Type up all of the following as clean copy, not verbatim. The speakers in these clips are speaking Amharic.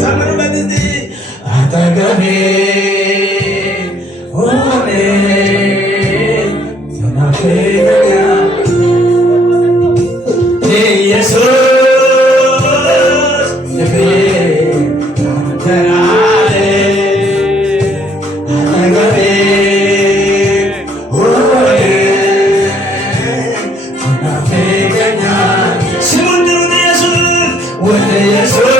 ዘመኑ በጊዜ አጠገቤ ሆነ ተናፍቀኛ ኢየሱስ ልቤ አንተን አለ አጠገቤ ሆነ ተናፍቀኛ ስሙን ጥሩት ኢየሱስ ወደ ኢየሱስ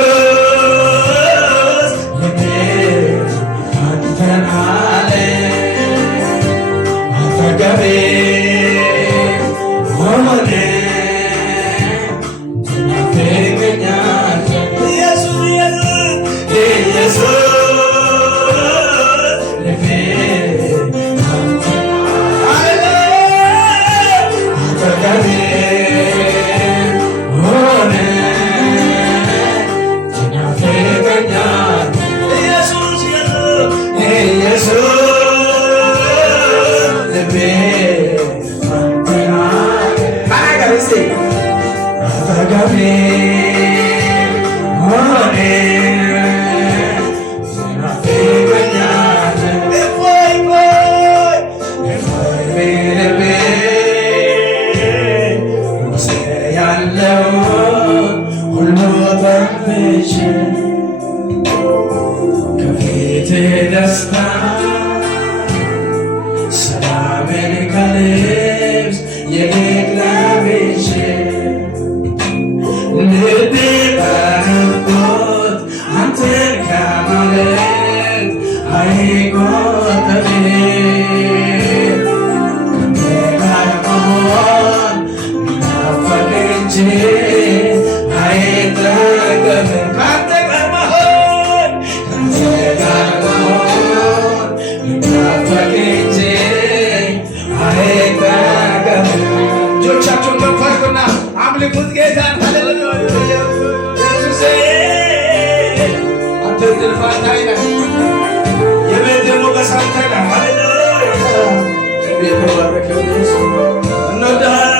ከፊት ደስታ ሰላምን ከልብስ የግላቤሽ ልቤ በናፍቆት አንተን ከማለት አይቆጠብም ከአንተ ጋር መሆን ናፈቅ እንጂ አይጠገብም ከአንተ ጋር መሆን ናፈቅ እንጂ አይጠገብም። እጆቻችሁን ከፍ አድርጉና አምልኩት ጌታን። ኢየሱሴ አንተ ድልፋታይ ነህ፣ የቤት ሞገስ አንተ ነህ። ሃሌሉያ የተባረከው ኢየሱስ እንወድሃለን።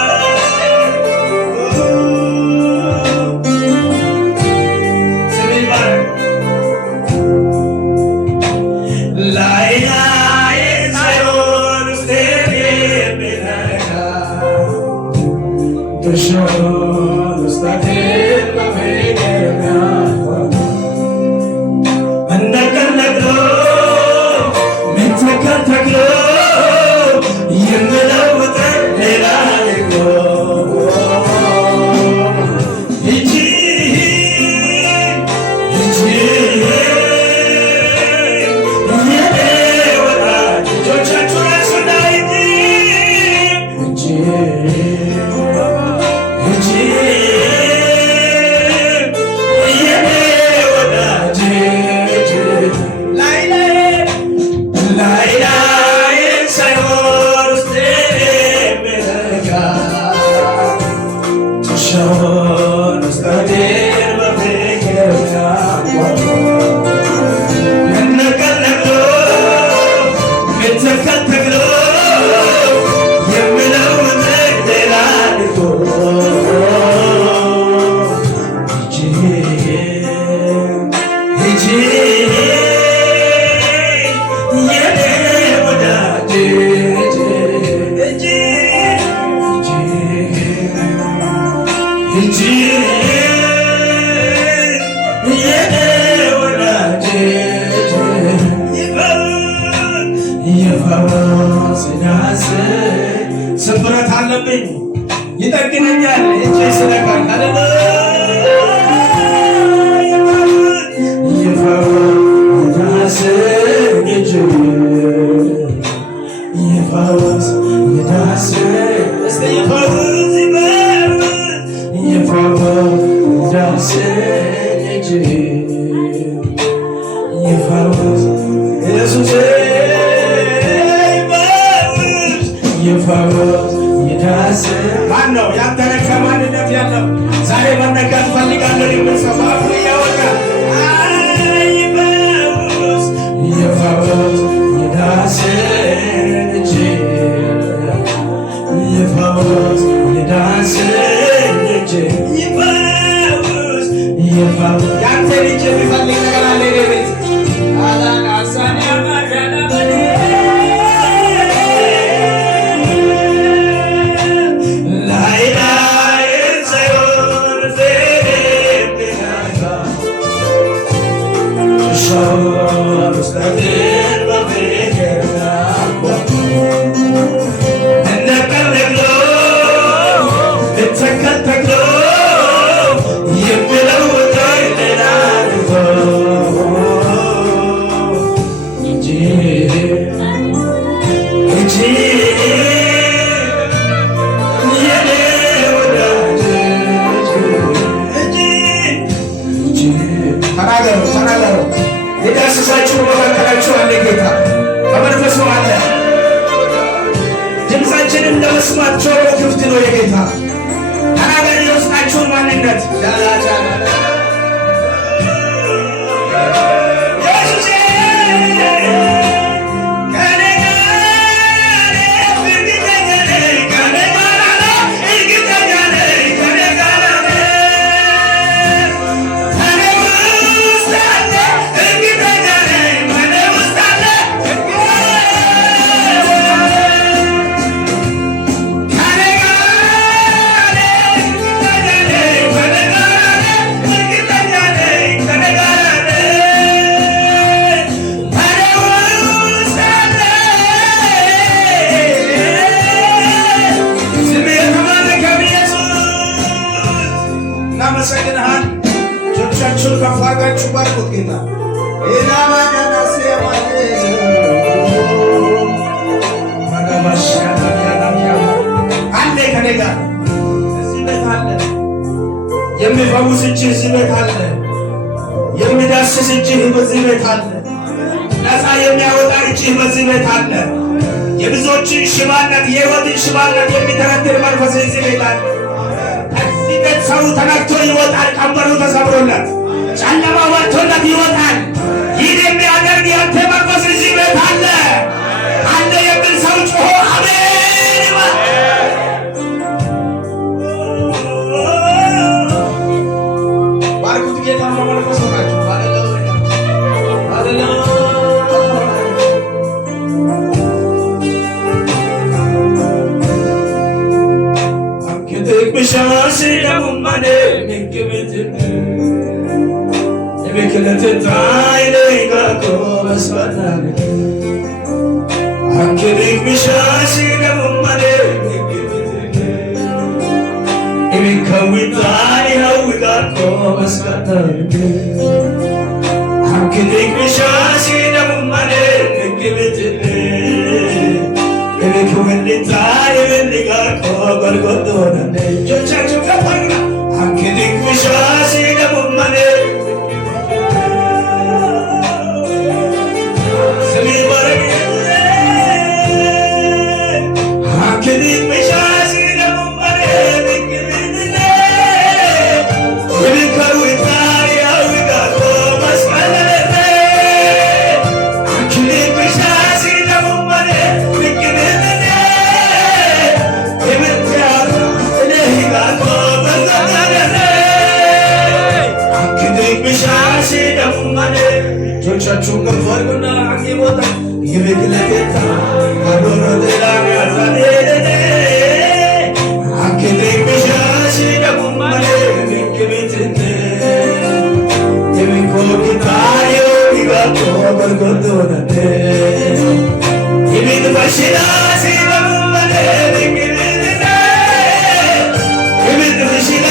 ስብራት አለብኝ ይጠግነኛል እጄ ስለቃል ማነው ያንተነካ ማንነት ያለው ዛሬ መነካት ፈልጋለሁ የሚል ሰው አፉ እያወጣ ይፈውስ ይፈውስ ይዳስን እጅ ይፈውስ ይዳስን እጅ ይፈውስ ይፈውስ ያንተ ልጅ የሚፈልግ ነገር አለ ቤት አላናሳኒ አማሻላበኔ የዳሰሳችሁ መካከላችሁ አለ ጌታ በመንፈሱ አለ። ድምፃችንን ለመስማት ጆሮ ክፍት ነው የጌታ ተናገር የውስጣችሁን ማንነት እናመሰግንሃል። እጆቻችሁን ከፍ አድርጋችሁ ባርኩት ጌታ አለ ከኔ ጋር እዚህ ቤት አለ። የሚፈውስ እጅህ እዚህ ቤት አለ። የሚዳስስ እጅህ በዚህ ቤት አለ። ነፃ የሚያወጣ እጅህ በዚህ ቤት አለ። የብዙዎችን ሽባነት የሕይወትን ሽባነት የሚተረትር መንፈስ እዚህ ቤት አለ። ሰው ተነክቶ ይወጣል። ቀንበሩ ተሰብሮለት ጨለማ ወጥቶለት ይወጣል። ይህን የሚያደርግ ያንተ መንፈስ እዚህ ቤት አለ አለ የሚል ሰው ጮሆ አሜን ይበል። ባርኩት ጌታ በመንፈሱ ናቸው። Shasi amumane mikibit Emikilet taile gako basbatane Ankidik bishasi amumane mikibit Emikawit taile hawidako basbatane Ankidik bishasi amumane mikibit Emikawit taile gako basbatane ጆቻችሁ ከፍ አድርጉና አንኪዲክ ብሻሲ ደሙመኔ ስሚ ባረክ አንኪዲክ ብሻሲ ደሙመኔ ንግብትኔ የሚከሩ ኢታሪያዊ ጋቶ መስቀለኔ አንኪዲክ ብሻሲ ደሙመኔ ንግብትኔ የምትያሩ ጆቻችሁን ከፍ አድርጉና አኪቦታ ይብክለጌታ አዶሮ ደላሚ አዛኔ አኪሌክ ብሻሺ ደሙመኔ ሚክቢትኔ የሚኮኪታዮ ይጋቶ በርጎቶነኔ ይቢት በሽላሲ ደሙመኔ ሚክቢትኔ ይቢት በሽላ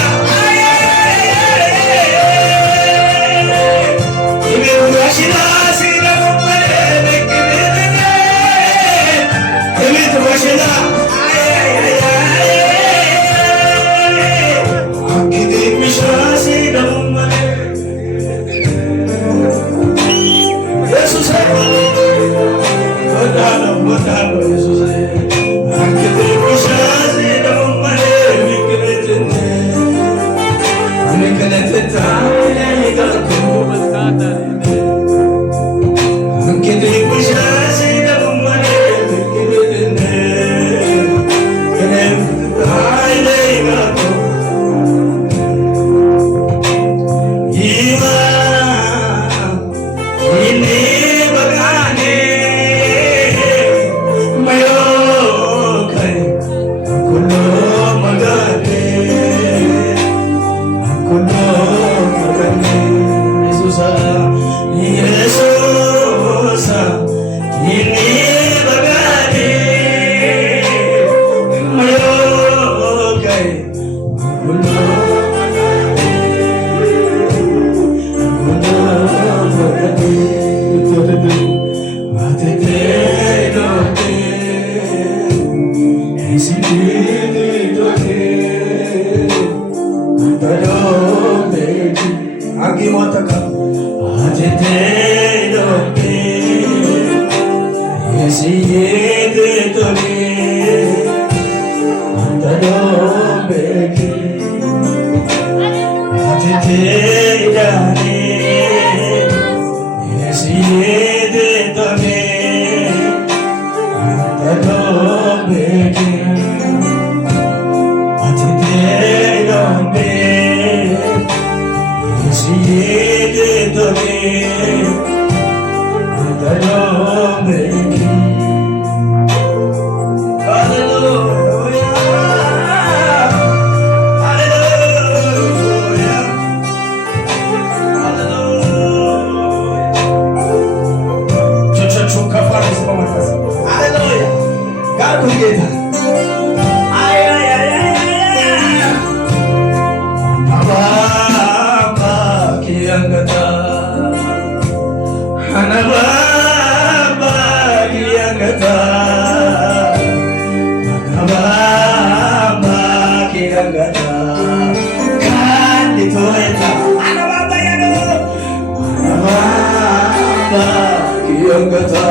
kiyangata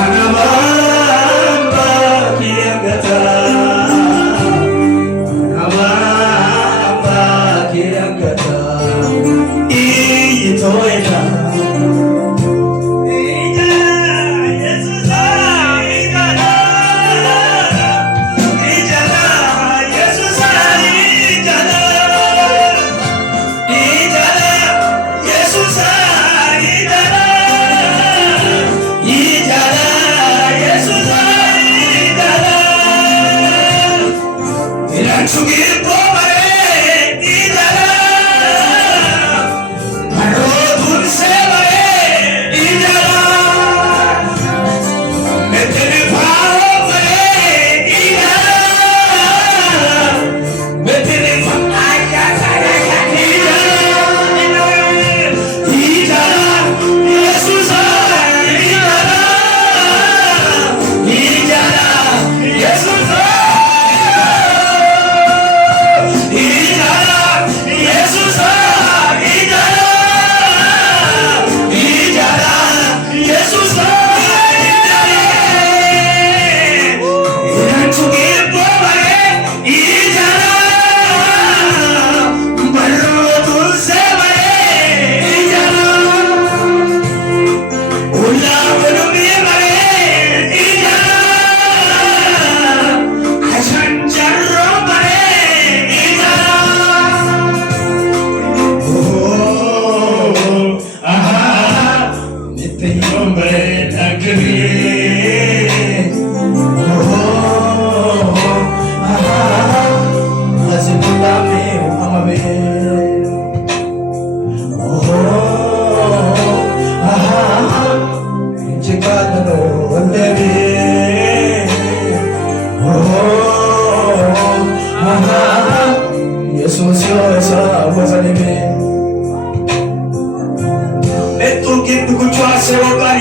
anabamba kiyangata anabamba kiyangata itoeta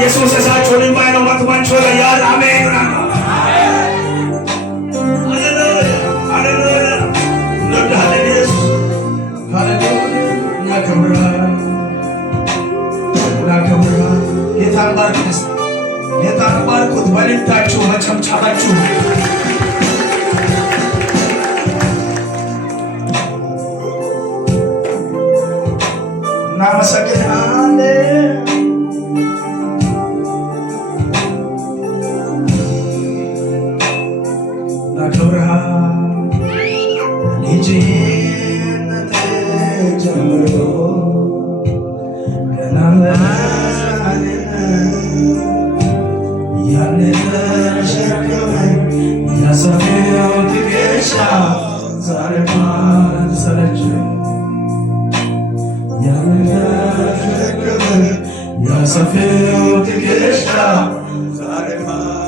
Yesus esacho ni mbaino matumanchola ya amen. Haleluya. Haleluya. Ndio Yesu. Haleluya. Nakamra. Yetambar kutbalitachu machamchachu. Namaskar.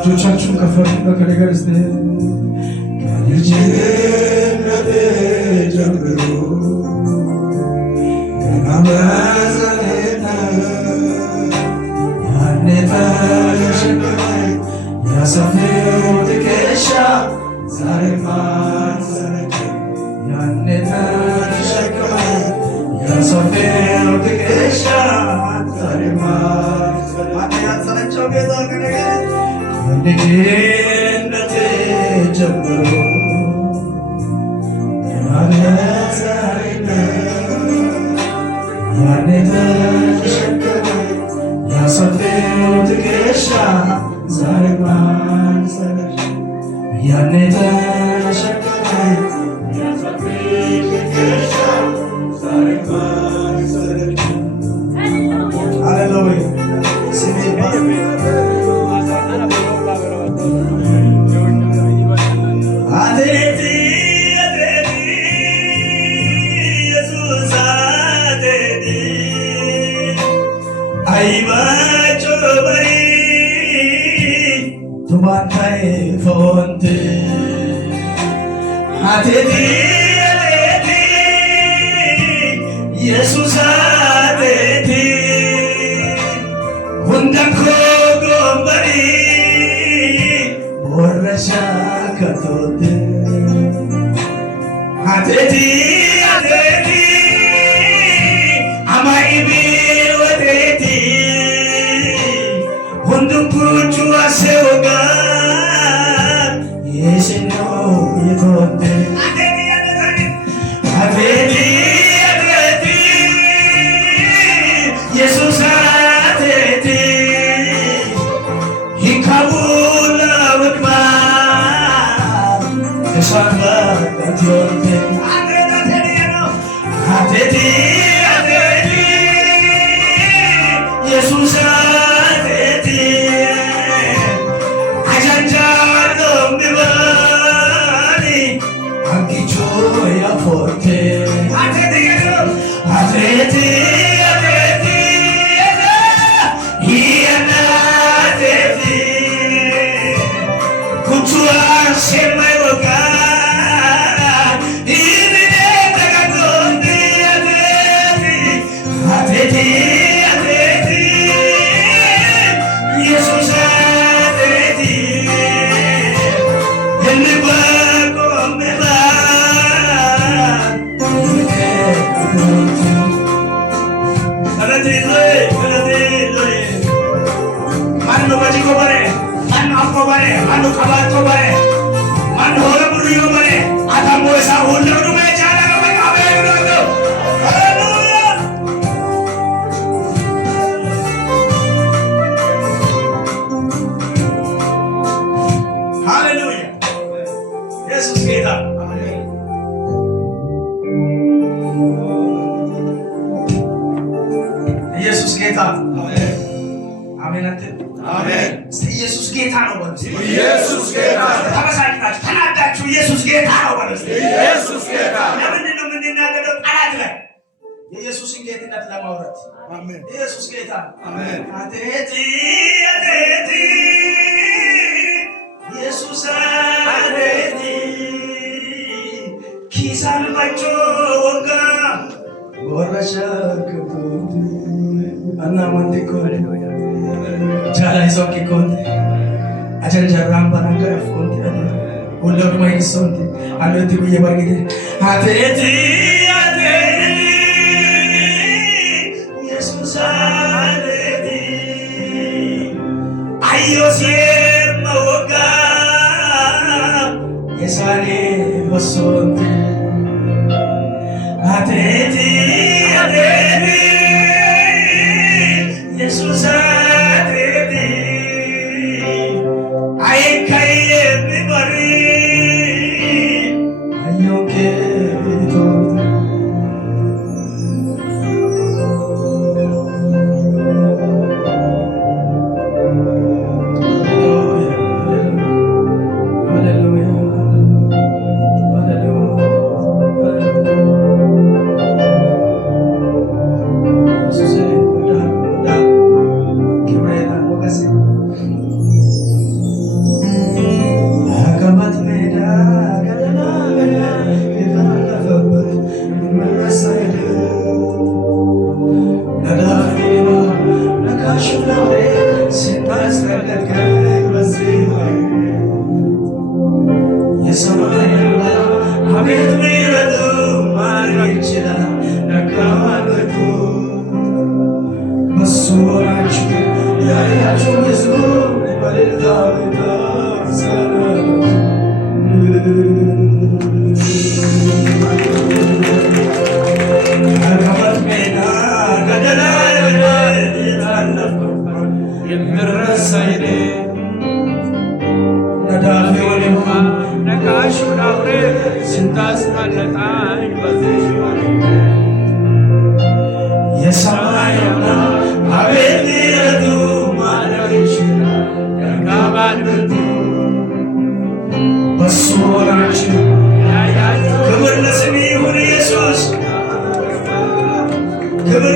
Çocuğum kafanında kalegar istedim. Geleceğimde canım. Namazaneta, yaneta yaşamay, yasamıyor dikişa, zarifan zarifan. Yaneta yaşamay, yasamıyor dikişa, zarifan zarifan. Hadi sana çok güzel kalegar. Geleceğimde canım. Namazaneta. Yaneta yaşamay, yasamıyor dikişa, zarifan zarifan. Yaneta yaşamay, yasamıyor dikişa, zarifan zarifan. Hallelujah. Sini Tumatai fonte, ateti ateti, Jesus ateti, hundako gombari, borrasha katote, ateti ateti, ama ibi ateti. አትሌት ኢየሱስ አትሌት Mano bajigo bare, mano appo bare, mano kabato bare, mano hora buriyo bare. Ada mo esa holla no me jana no me kabe no. Hallelujah. Hallelujah. Jesus ጌታ አሜን። ኢየሱስ ጌታ አሜን። አሜን አትል አሜን። ኢየሱስ ጌታ ነው በሉ። ኢየሱስ ጌታ ነው። ተመሳሳይታችሁ ተናዳችሁ ኢየሱስ ጌታ ነው በሉ። ኢየሱስ ጌታ ነው። ለምንድን ነው የምንናገረው? ቃላት ላይ የኢየሱስን ጌትነት ለማውራት አሜን። ኢየሱስ ጌታ አሜን። አትሌት አትሌት ኢየሱስ አትሌት ኪሳን ባቾ ወጋ ወራሻ ከቶት አና ወንድ ኮለ Jala isoki konti, ajar jarang barang kaya konti ada, ulah rumah isonti, alo itu punya bagi hati-hati, hati-hati, Yesus hati-hati, ayo siap mawoga, Yesani hosonti, hati-hati, hati-hati, Yesus ክብር ለስሙ ይሁን ኢየሱስ ክብር